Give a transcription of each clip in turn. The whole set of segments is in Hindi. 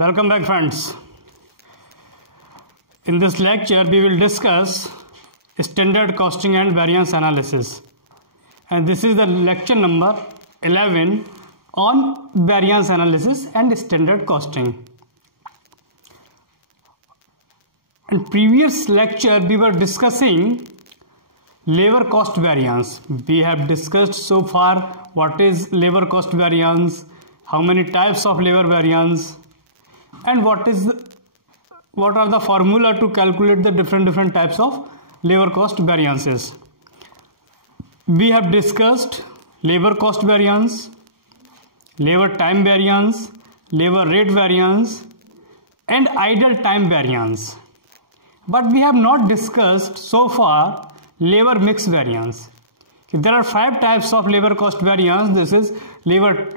Welcome back, friends. In this lecture, we will discuss standard costing and variance analysis. And this is the lecture number 11 on variance analysis and standard costing. In previous lecture, we were discussing labor cost variance. We have discussed so far what is labor cost variance, how many types of labor variance, and what are the formula to calculate the different types of labor cost variances. We have discussed labor cost variance, labor time variance, labor rate variance, and idle time variance. But we have not discussed so far labor mix variance. There are 5 types of labor cost variance. This is labor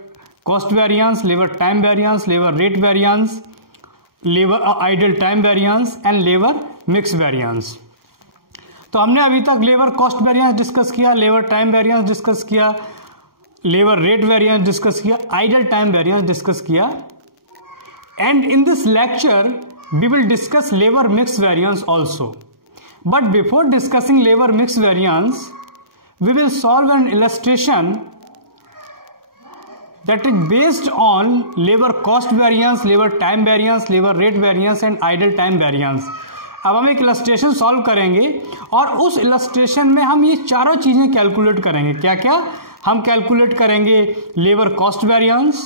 cost variance, labor time variance, labor rate variance, labor idle time variance and labor mix variance. तो हमने अभी तक लेबर कॉस्ट वेरिएंस डिस्कस किया, लेबर टाइम वेरिएंस डिस्कस किया, लेबर रेट वेरिएंस डिस्कस किया, आइडल टाइम वेरिएंस डिस्कस किया. And in this lecture we will discuss labor mix variance also. But before discussing labor mix variance, we will solve an illustration that is based on labor cost variance, labor time variance, labor rate variance and idle time variance. अब हम एक इलस्ट्रेशन सॉल्व करेंगे और उस इलस्ट्रेशन में हम ये चारों चीज़ें कैलकुलेट करेंगे. क्या क्या हम कैलकुलेट करेंगे? Labour cost variance,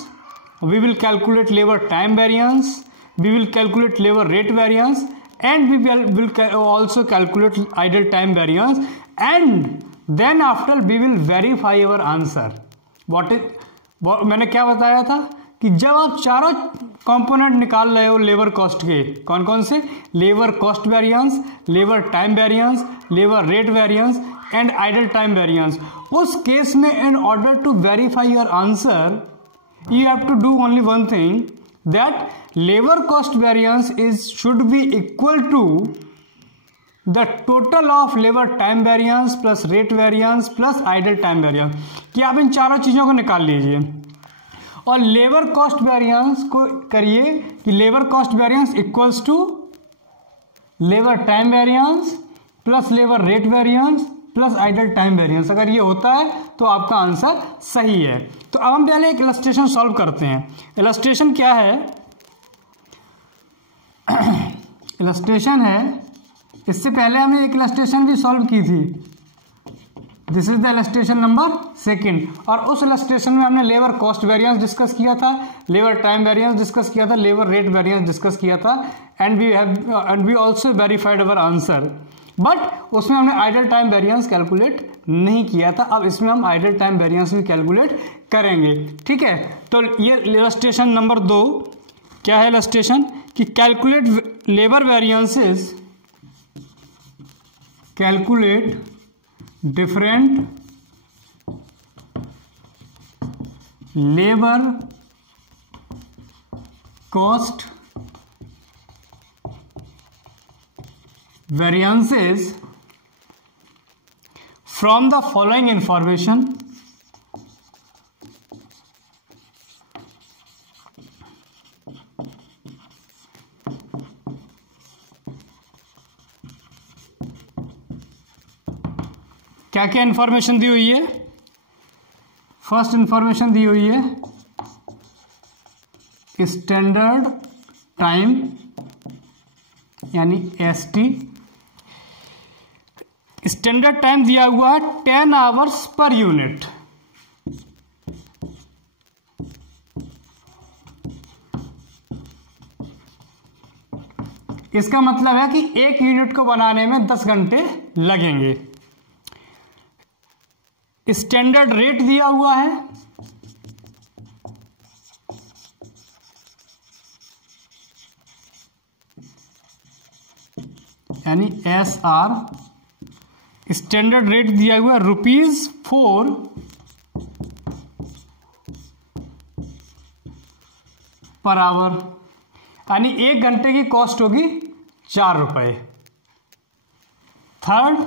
we will calculate labour time variance, we will calculate labor rate variance, and we will also calculate idle time variance, and then after we will verify our answer. मैंने क्या बताया था कि जब आप चारों कंपोनेंट निकाल रहे हो लेबर कॉस्ट के, कौन कौन से? Labour cost variance, labour time variance, labour rate variance and idol time variance, उस केस में in order to verify your answer you have to do only one thing, that labor cost variance should be equal to the total of labor time variance plus rate variance plus idle time variance. कि आप इन चारों चीज़ों को निकाल लीजिए और लेबर कॉस्ट वेरिएंस को करिए कि labour cost variance equals to labour time variance plus labour rate variance plus idle time variance. अगर ये होता है तो आपका आंसर सही है. तो अब हम पहले एक इलस्ट्रेशन सॉल्व करते हैं. इलस्ट्रेशन क्या है? इलस्ट्रेशन है, इससे पहले हमने एक इलस्ट्रेशन भी सॉल्व की थी. This is the illustration number 2. और उस इलस्ट्रेशन में हमने लेबर कॉस्ट वेरिएंस डिस्कस किया था, लेबर टाइम वेरिएंस डिस्कस किया था, लेबर रेट वेरिएंस डिस्कस किया था, and we also verified our answer. But उसमें हमने आइडल टाइम वेरिएंस कैलकुलेट नहीं किया था. अब इसमें हम आइडल टाइम वेरिएंस भी कैलकुलेट करेंगे. ठीक है, तो ये इलस्ट्रेशन नंबर 2 क्या है? इलस्ट्रेशन कि calculate labour variances, calculate different labour cost variances from the following information. क्या क्या इंफॉर्मेशन दी हुई है? फर्स्ट इंफॉर्मेशन दी हुई है स्टैंडर्ड टाइम यानी ST. स्टैंडर्ड टाइम दिया हुआ है 10 आवर्स पर यूनिट. इसका मतलब है कि 1 यूनिट को बनाने में 10 घंटे लगेंगे. स्टैंडर्ड रेट दिया हुआ है, यानी SR. स्टैंडर्ड रेट दिया हुआ ₹4 पर आवर, यानी 1 घंटे की कॉस्ट होगी ₹4. Third,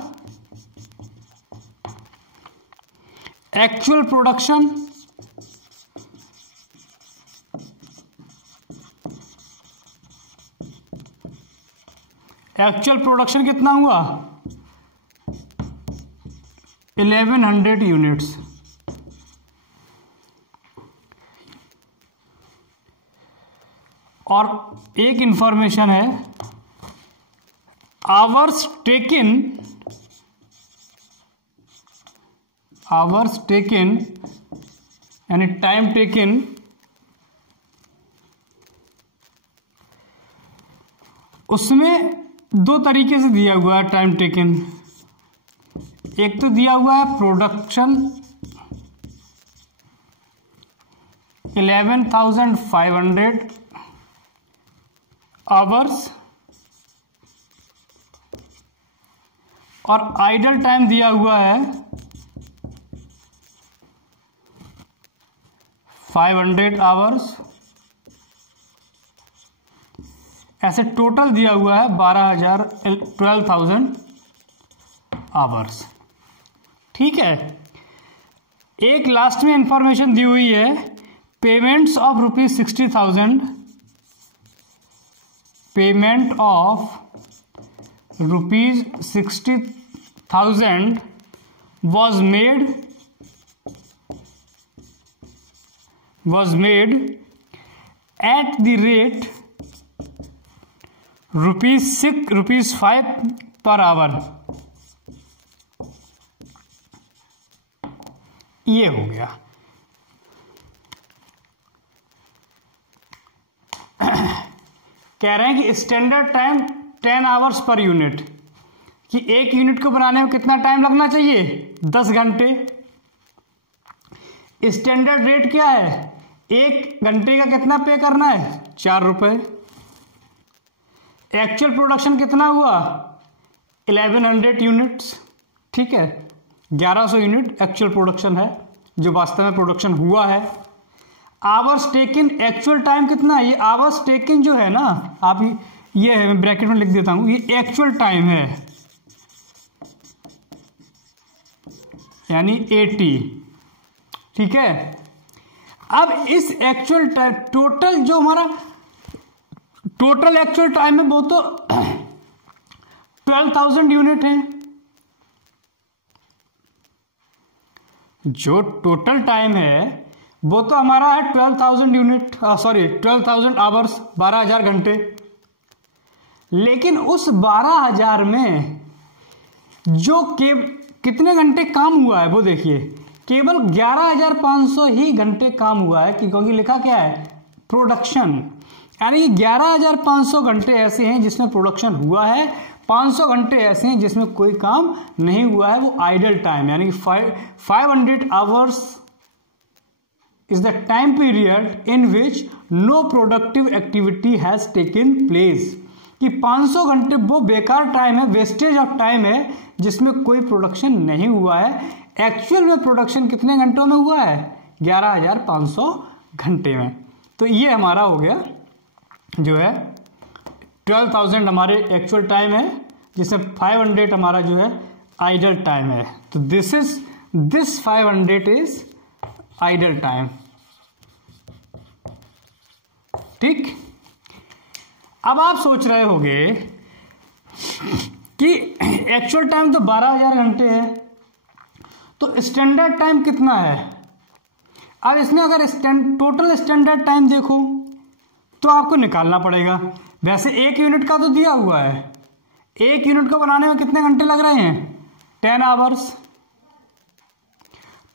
actual production actual production कितना हुआ 1100 यूनिट्स। और एक इंफॉर्मेशन है, आवर्स टेकन यानी टाइम टेकन उसमें दो तरीके से दिया हुआ है टाइम टेकन। एक तो दिया हुआ है प्रोडक्शन 11,500 आवर्स और आइडल टाइम दिया हुआ है 500 आवर्स। ऐसे टोटल दिया हुआ है 12,000 आवर्स। ठीक है। एक लास्ट में इंफॉर्मेशन दी हुई है, payments of ₹60,000, payment of ₹60,000 was made at the rate ₹5 per hour। ये हो गया। कह रहे हैं कि standard time 10 hours per unit, कि एक यूनिट को बनाने में कितना टाइम लगना चाहिए 10 घंटे। स्टैंडर्ड रेट क्या है, एक घंटे का कितना पे करना है 4 रुपए। एक्चुअल प्रोडक्शन कितना हुआ 1100 यूनिट्स। ठीक है, 1100 यूनिट एक्चुअल प्रोडक्शन है जो वास्तव में प्रोडक्शन हुआ है। आवर्स टेकन, एक्चुअल टाइम कितना है, ये आवर्स टेकन जो है ना, आप ये है, मैं ब्रैकेट में लिख देता हूं, ये एक्चुअल टाइम है यानी 80। ठीक है। अब इस एक्चुअल टाइम टोटल जो हमारा टोटल एक्चुअल टाइम है वो तो 12,000 यूनिट है। जो टोटल टाइम है वो तो हमारा है 12,000 यूनिट, सॉरी 12,000 आवर्स, 12,000 घंटे। लेकिन उस 12,000 में जो कितने घंटे काम हुआ है वो देखिए, केवल 11,500 ही घंटे काम हुआ है, क्योंकि लिखा क्या है प्रोडक्शन, यानी 11,500 घंटे ऐसे हैं जिसमें प्रोडक्शन हुआ है, 500 घंटे ऐसे हैं जिसमें कोई काम नहीं हुआ है, वो आइडल टाइम, यानी 500 hours is the time period in which no productive activity has taken place। कि 500 घंटे वो बेकार टाइम है, वेस्टेज ऑफ टाइम है जिसमें कोई प्रोडक्शन नहीं हुआ है। एक्चुअल में प्रोडक्शन कितने घंटों में हुआ है 11,500 घंटे में। तो ये हमारा हो गया जो है 12,000 हमारे एक्चुअल टाइम है, जिसमें 500 हमारा जो है आइडल टाइम है। तो दिस 500 इज आइडल टाइम। ठीक। अब आप सोच रहे होंगे कि एक्चुअल टाइम तो 12,000 घंटे है, तो स्टैंडर्ड टाइम कितना है। अब इसमें अगर टोटल स्टैंडर्ड टाइम देखो तो आपको निकालना पड़ेगा। वैसे एक यूनिट का तो दिया हुआ है, एक यूनिट को बनाने में कितने घंटे लग रहे हैं 10 आवर्स।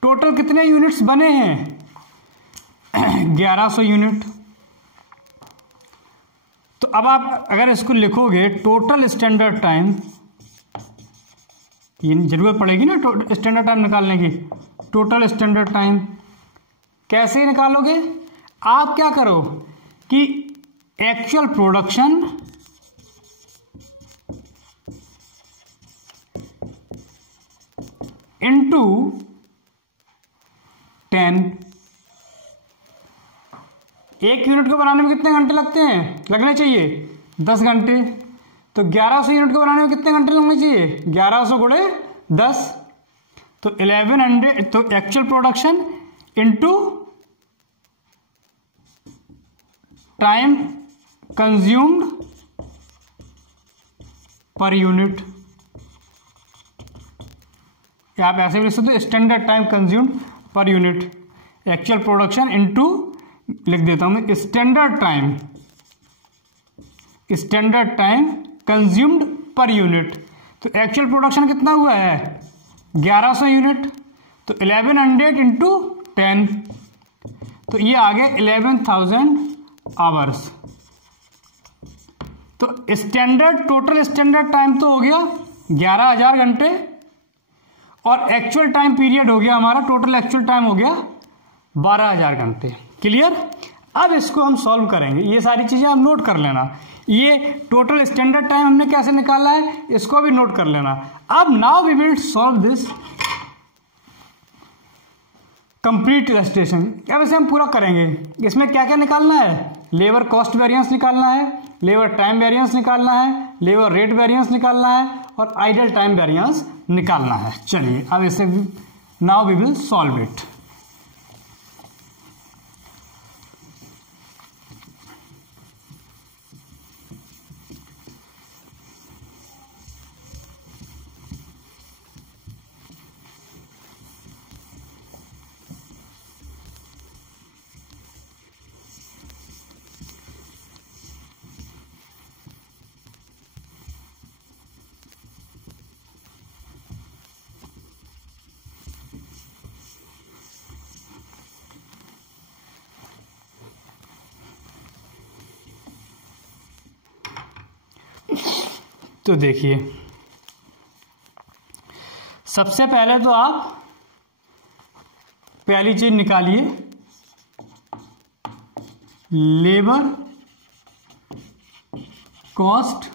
टोटल कितने यूनिट्स बने हैं 1100 यूनिट। तो अब आप अगर इसको लिखोगे टोटल स्टैंडर्ड टाइम, ये जरूरत पड़ेगी ना स्टैंडर्ड टाइम निकालने की। टोटल स्टैंडर्ड टाइम कैसे निकालोगे, आप क्या करो कि एक्चुअल प्रोडक्शन इनटू 10। एक यूनिट को बनाने में कितने घंटे लगते हैं, लगने चाहिए 10 घंटे। तो 1100 यूनिट को बनाने में कितने घंटे लगने चाहिए 1100 गुणे 10, तो 1100। तो actual production into time consumed per unit, या आप ऐसे भी लिख सकते हो standard time consumed per unit. Actual production into, लिख देता हूं मैं, standard time consumed per unit. तो एक्चुअल प्रोडक्शन कितना हुआ है 1100 यूनिट, तो 1100 इंटू 10, तो ये आ गया 11,000 आवर्स। तो टोटल स्टैंडर्ड टाइम तो हो गया 11,000 घंटे, और एक्चुअल टाइम पीरियड हो गया हमारा, टोटल एक्चुअल टाइम हो गया 12,000 घंटे। क्लियर? अब इसको हम सॉल्व करेंगे, ये सारी चीजें आप नोट कर लेना। ये टोटल स्टैंडर्ड टाइम हमने कैसे निकाला है इसको भी नोट कर लेना। अब now we will solve this complete illustration. अब इसे हम पूरा करेंगे। इसमें क्या क्या निकालना है, लेबर कॉस्ट वेरिएंस निकालना है, लेबर टाइम वेरिएंस निकालना है, लेबर रेट वेरिएंस निकालना है, और आइडल टाइम वेरिएंस निकालना है। चलिए अब इसे now we will solve it. तो देखिए, सबसे पहले तो आप पहली चीज निकालिए लेबर कॉस्ट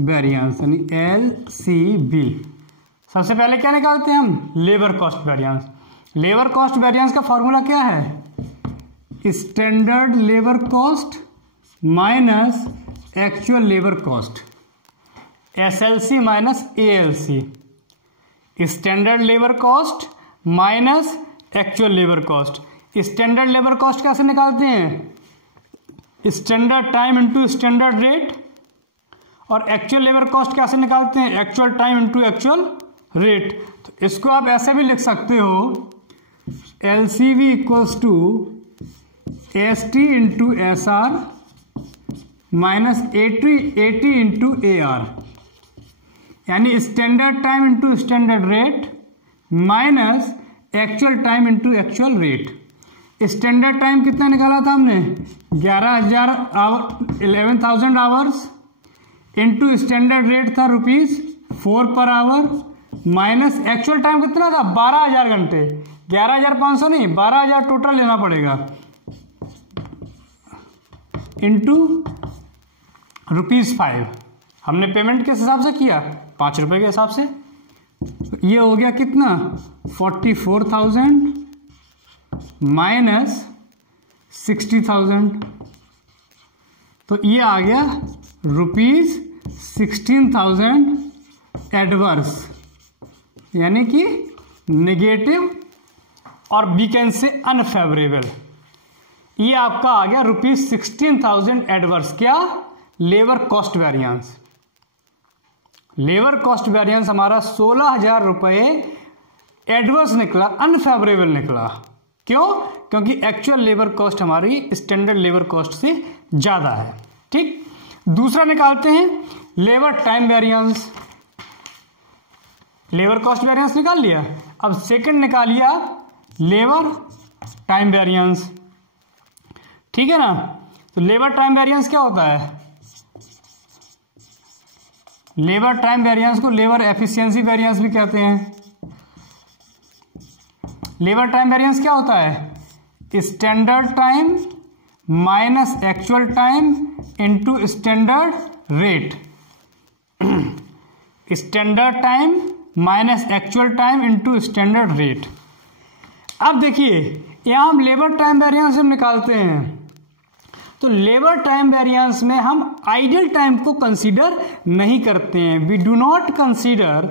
वेरिएंस, यानी LCV। सबसे पहले क्या निकालते हैं हम, labour cost variance. Labour cost variance का फॉर्मूला क्या है, standard labour cost minus actual labour cost, SLC minus ALC। Standard labour cost minus actual labour cost. Standard labour cost कैसे निकालते हैं, standard time into standard rate, और एक्चुअल लेबर कॉस्ट कैसे निकालते हैं, actual time into actual rate. तो इसको आप ऐसे भी लिख सकते हो, LCV equals to ST into SR minus 80 into AR, यानी standard time into standard rate minus actual time into actual rate. Standard time कितना निकाला था हमने 11,000 आवर्स, इंटू स्टैंडर्ड रेट था ₹4 per hour, minus actual time कितना था 12,000 घंटे, 11,500 नहीं 12,000 टोटल लेना पड़ेगा, इंटू ₹5। हमने पेमेंट किस हिसाब से किया, ₹5 के हिसाब से। तो ये हो गया कितना 44,000 माइनस 60,000, तो ये आ गया ₹16,000 एडवर्स, यानी कि नेगेटिव, और बी कैन से अनफेवरेबल। ये आपका आ गया ₹16,000 एडवर्स, क्या, labour cost variance. Labour cost variance हमारा 16,000 रुपये एडवर्स निकला, अनफेवरेबल निकला। क्यों, क्योंकि एक्चुअल लेबर कॉस्ट हमारी स्टैंडर्ड लेबर कॉस्ट से ज्यादा है। ठीक, दूसरा निकालते हैं labour time variance. Labour cost variance निकाल लिया, अब सेकंड निकालिए आप लेबर टाइम वेरिएंस। ठीक है ना, तो लेबर टाइम वेरिएंस क्या होता है, लेबर टाइम वेरिएंस को लेबर एफिशिएंसी वेरिएंस भी कहते हैं। लेबर टाइम वेरिएंस क्या होता है, standard time minus actual time into standard rate, standard time minus actual time into standard rate. अब देखिए यहां हम लेबर टाइम वेरिएंस जब निकालते हैं तो लेबर टाइम वेरिएंस में हम आइडल टाइम को कंसीडर नहीं करते हैं। We do not consider,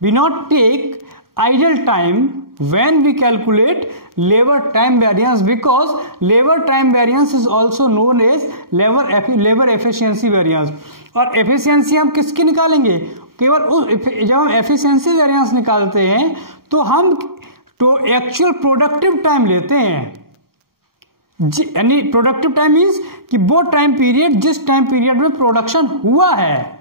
we not take idle time when we calculate labor time variance, because labor time variance is also known as labor efficiency variance. और एफिशिएंसी हम किसकी निकालेंगे? केवल जब हम एफिशिएंसी वेरिएंस निकालते हैं तो हम तो एक्चुअल प्रोडक्टिव टाइम लेते हैं, यानी प्रोडक्टिव टाइम मीन्स कि वो टाइम पीरियड जिस टाइम पीरियड में प्रोडक्शन हुआ है।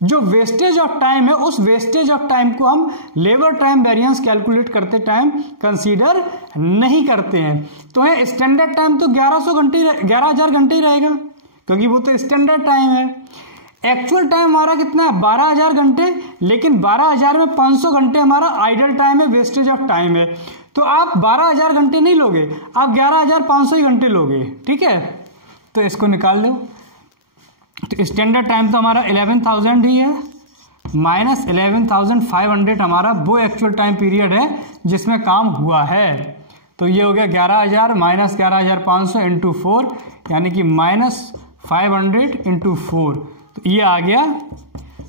जो वेस्टेज ऑफ टाइम है उस वेस्टेज ऑफ टाइम को हम लेबर टाइम वेरिएंस कैलकुलेट करते टाइम कंसीडर नहीं करते हैं। तो है स्टैंडर्ड टाइम तो 11,000 घंटे ही रहेगा, क्योंकि वो तो स्टैंडर्ड टाइम है। एक्चुअल टाइम हमारा कितना है? 12,000 घंटे, लेकिन 12,000 में 500 घंटे हमारा आइडल टाइम है, वेस्टेज ऑफ टाइम है। तो आप 12,000 घंटे नहीं लोगे, आप 11,500 ही घंटे लोगे, ठीक है। तो इसको निकाल लो। तो स्टैंडर्ड टाइम तो हमारा 11,000 ही है, माइनस 11,500 हमारा वो एक्चुअल टाइम पीरियड है जिसमें काम हुआ है। तो ये हो गया 11,000 माइनस 11,500 इंटू 4, यानी कि माइनस 500 इंटू 4। तो ये आ गया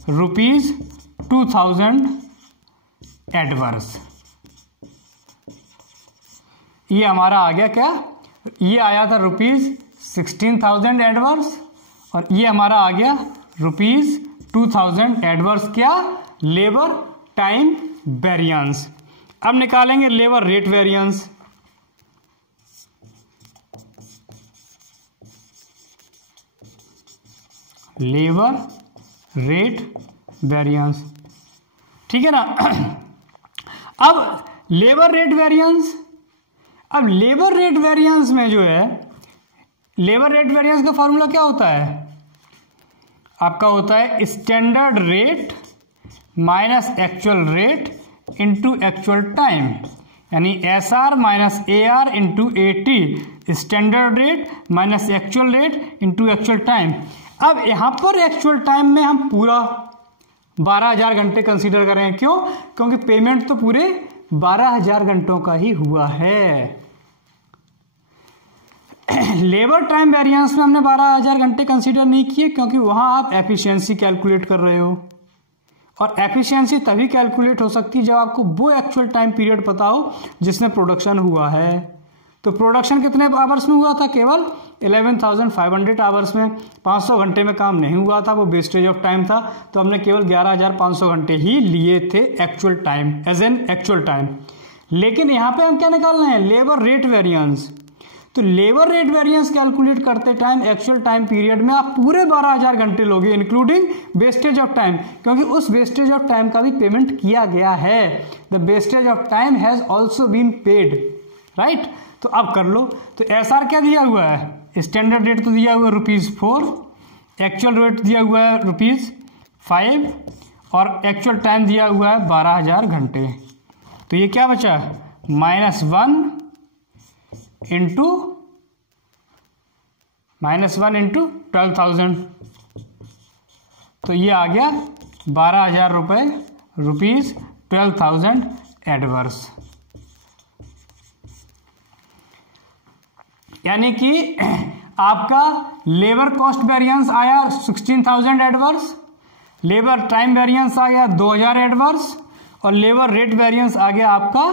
₹2,000 एडवर्स। ये हमारा आ गया क्या? ये आया था ₹16,000 एडवर्स, और ये हमारा आ गया ₹2,000 एडवर्स। क्या? Labour time variance. अब निकालेंगे labour rate variance. Labour rate variance, ठीक है ना। अब लेबर रेट वेरिएंस, अब लेबर रेट वेरिएंस में जो है, लेबर रेट वेरिएंस का फॉर्मूला क्या होता है? आपका होता है standard rate minus actual rate into actual time, यानी SR minus AR into AT, standard rate minus actual rate into actual time. अब यहां पर एक्चुअल टाइम में हम पूरा 12,000 घंटे कंसीडर करें। क्यों? क्योंकि पेमेंट तो पूरे 12,000 घंटों का ही हुआ है। लेबर टाइम वेरिएंस में हमने 12,000 घंटे कंसीडर नहीं किए, क्योंकि वहां आप एफिशिएंसी कैलकुलेट कर रहे हो, और एफिशिएंसी तभी कैलकुलेट हो सकती है जब आपको वो एक्चुअल टाइम पीरियड पता हो जिसमें प्रोडक्शन हुआ है। तो प्रोडक्शन कितने आवर्स में हुआ था? केवल 11,500 आवर्स में। 500 घंटे में काम नहीं हुआ था, वो वेस्टेज ऑफ टाइम था। तो हमने केवल 11,500 घंटे ही लिए थे actual time, as an actual time. लेकिन यहां पे हम क्या निकालना है? Labour rate variance. तो लेबर रेट वेरिएंस कैलकुलेट करते टाइम एक्चुअल टाइम पीरियड में आप पूरे 12,000 घंटे लोगे, इंक्लूडिंग वेस्टेज ऑफ टाइम, क्योंकि उस वेस्टेज ऑफ टाइम का भी पेमेंट किया गया है। The wastage of time has also been paid, right. तो अब कर लो। तो SR क्या दिया हुआ है? स्टैंडर्ड रेट तो दिया हुआ है ₹4, एक्चुअल रेट दिया हुआ है ₹5, और एक्चुअल टाइम दिया हुआ है 12,000 घंटे। तो ये क्या बचा? -1 इंटू 12,000। तो ये आ गया 12,000 रुपये, ₹12,000 एडवर्स। यानी कि आपका लेबर कॉस्ट वेरिएंस आया 16,000 एडवर्स, लेबर टाइम वेरिएंस आ गया 2,000 एडवर्स, और लेबर रेट वेरिएंस आ गया आपका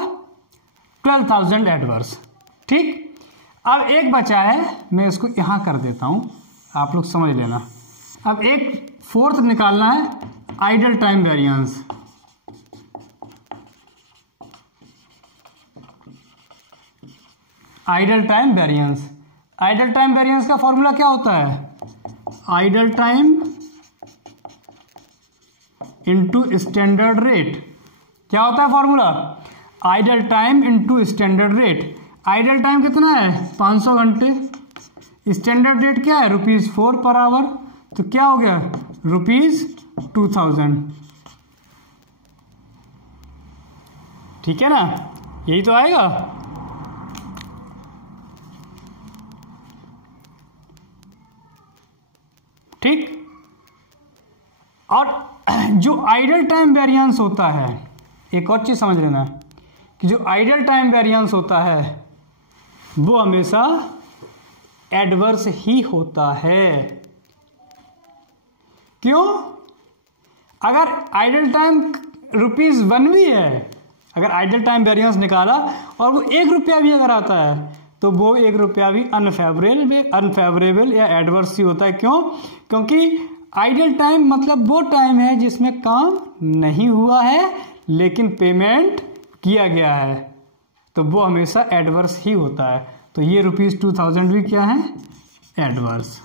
12,000 एडवर्स। ठीक। अब एक बचा है, मैं इसको यहां कर देता हूं, आप लोग समझ लेना। अब एक फोर्थ निकालना है, idol time variance. Idol time variance, idol time variance का फॉर्मूला क्या होता है? Idle time into standard rate. क्या होता है formula? Idle time into standard rate. Idle time कितना है? 500 घंटे। स्टैंडर्ड रेट क्या है? ₹4 पर आवर। तो क्या हो गया? ₹2,000। ठीक है ना, यही तो आएगा। ठीक। और जो आइडल टाइम वेरिएंस होता है, एक और चीज समझ लेना कि जो आइडल टाइम वेरिएंस होता है वो हमेशा एडवर्स ही होता है। क्यों? अगर आइडल टाइम ₹1 भी है अगर आइडल टाइम वेरिएंस निकाला और वो 1 रुपया भी अगर आता है तो वो 1 रुपया भी अनफेवरेबल या एडवर्स ही होता है। क्यों? क्योंकि आइडल टाइम मतलब वो टाइम है जिसमें काम नहीं हुआ है लेकिन पेमेंट किया गया है, तो वो हमेशा एडवर्स ही होता है। तो ये ₹2000 भी क्या है? एडवर्स।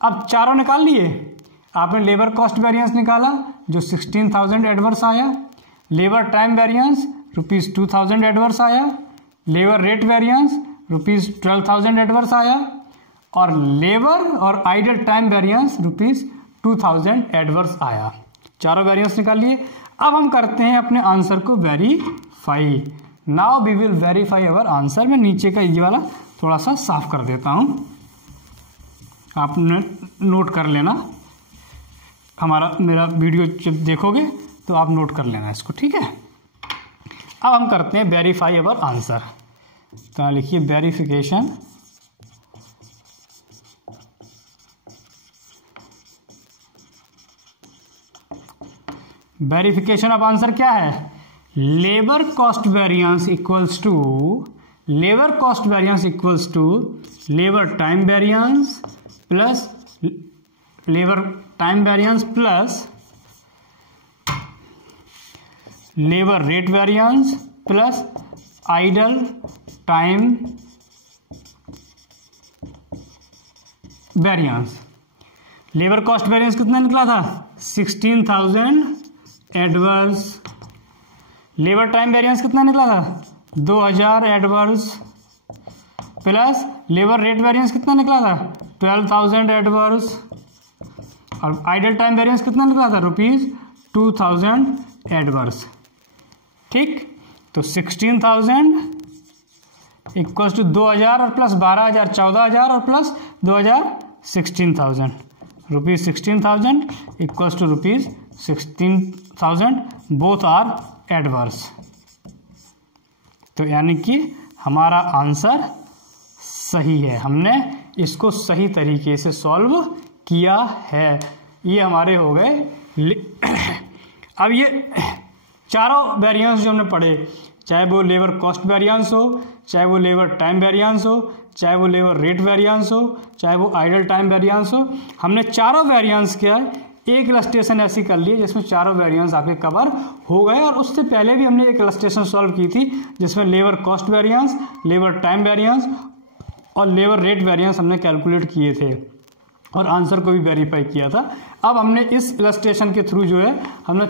अब चारों निकाल लिए। आपने लेबर कॉस्ट वेरिएंस निकाला जो 16,000 एडवर्स आया, लेबर टाइम वेरिएंस ₹2000 एडवर्स आया, लेबर रेट वेरिएंस ₹12,000 एडवर्स आया, और लेबर और आइडल टाइम वेरिएंस ₹2000 एडवर्स आया। चारों वेरिएंस निकाल लिए। अब हम करते हैं अपने आंसर को verify. Now we will verify our answer. मैं नीचे का ये वाला थोड़ा सा साफ कर देता हूं, आपने नोट कर लेना। मेरा वीडियो जब देखोगे तो आप नोट कर लेना इसको, ठीक है। अब हम करते हैं वेरीफाई अवर आंसर। तो लिखिए वेरिफिकेशन ऑफ आंसर क्या है? Labour cost variance equals to labour time variance plus labour rate variance plus idle time variance. Labour cost variance कितना निकला था? 16,000 एडवर्स। लेबर टाइम वेरिएंस कितना निकला था? 2000 adverse plus labour rate variance कितना निकला था? 12,000 एडवर्स, और आइडल टाइम वेरिएंस कितना निकला था? ₹2000 एडवर्स। ठीक, तो 16,000 इक्वल्स टू 2000 और प्लस 12,000 14,000 और plus 2000 16,000। ₹16,000 equals to ₹16,000, both are adverse. तो यानी कि हमारा आंसर सही है, हमने इसको सही तरीके से सॉल्व किया है। ये हमारे हो गए। अब ये चारों वेरिएंस जो हमने पढ़े, चाहे वो लेबर कॉस्ट वेरिएंस हो, चाहे वो लेबर टाइम वेरिएंस हो, चाहे वो लेबर रेट वेरिएंस हो, चाहे वो आइडल टाइम वेरिएंस हो, हमने चारों वेरिएंस क्या है एक इलस्ट्रेशन ऐसी कर ली जिसमें चारों वेरिएंस आपके कवर हो गए। और उससे पहले भी हमने एक इलस्ट्रेशन सॉल्व की थी जिसमें labour cost variance, labour time variance और लेबर रेट वेरिएंस हमने कैलकुलेट किए थे और आंसर को भी वेरीफाई किया था। अब हमने इस इलस्ट्रेशन के थ्रू जो है हमने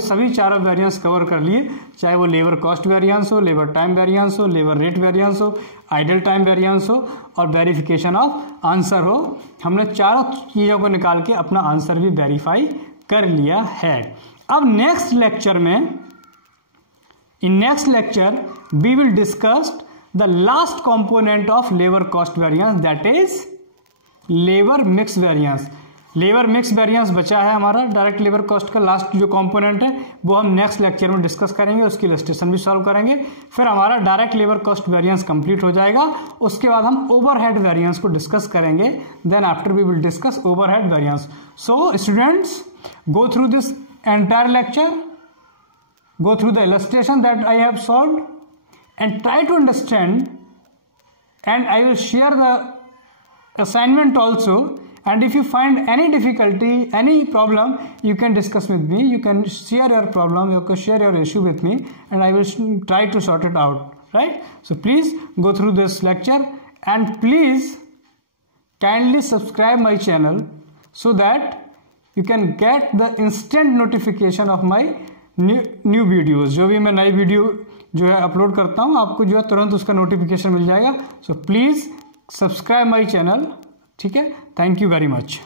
सभी चारों वेरिएंस कवर कर लिए, चाहे वो लेबर कॉस्ट वेरिएंस हो, लेबर टाइम वेरिएंस हो, लेबर रेट वेरिएंस हो, आइडल टाइम वेरिएंस हो और वेरिफिकेशन ऑफ आंसर हो। हमने चारों चीज़ों को निकाल के अपना आंसर भी वेरीफाई कर लिया है। अब नेक्स्ट लेक्चर में, in next lecture we will discuss the last component of labour cost variance, that is labour mix variance. Labour mix variance बचा है हमारा डायरेक्ट लेबर कॉस्ट का लास्ट जो कंपोनेंट है, वो हम नेक्स्ट लेक्चर में डिस्कस करेंगे, उसकी इलस्ट्रेशन भी सॉल्व करेंगे। फिर हमारा direct labour cost variance complete हो जाएगा। उसके बाद हम ओवरहेड वेरिएंस को डिस्कस करेंगे। Then after we will discuss overhead variance. So students, go through this entire lecture, go through the illustration that I have solved and try to understand, and I will share the assignment also, and if you find any difficulty, any problem, you can discuss with me, you can share your problem, you can share your issue with me, and I will try to sort it out, right? So please go through this lecture and please kindly subscribe my channel so that you can get the instant notification of my new videos. जो भी मैं नई वीडियो जो है अपलोड करता हूँ आपको जो है तुरंत उसका नोटिफिकेशन मिल जाएगा। So please subscribe my channel, ठीक है। Thank you very much.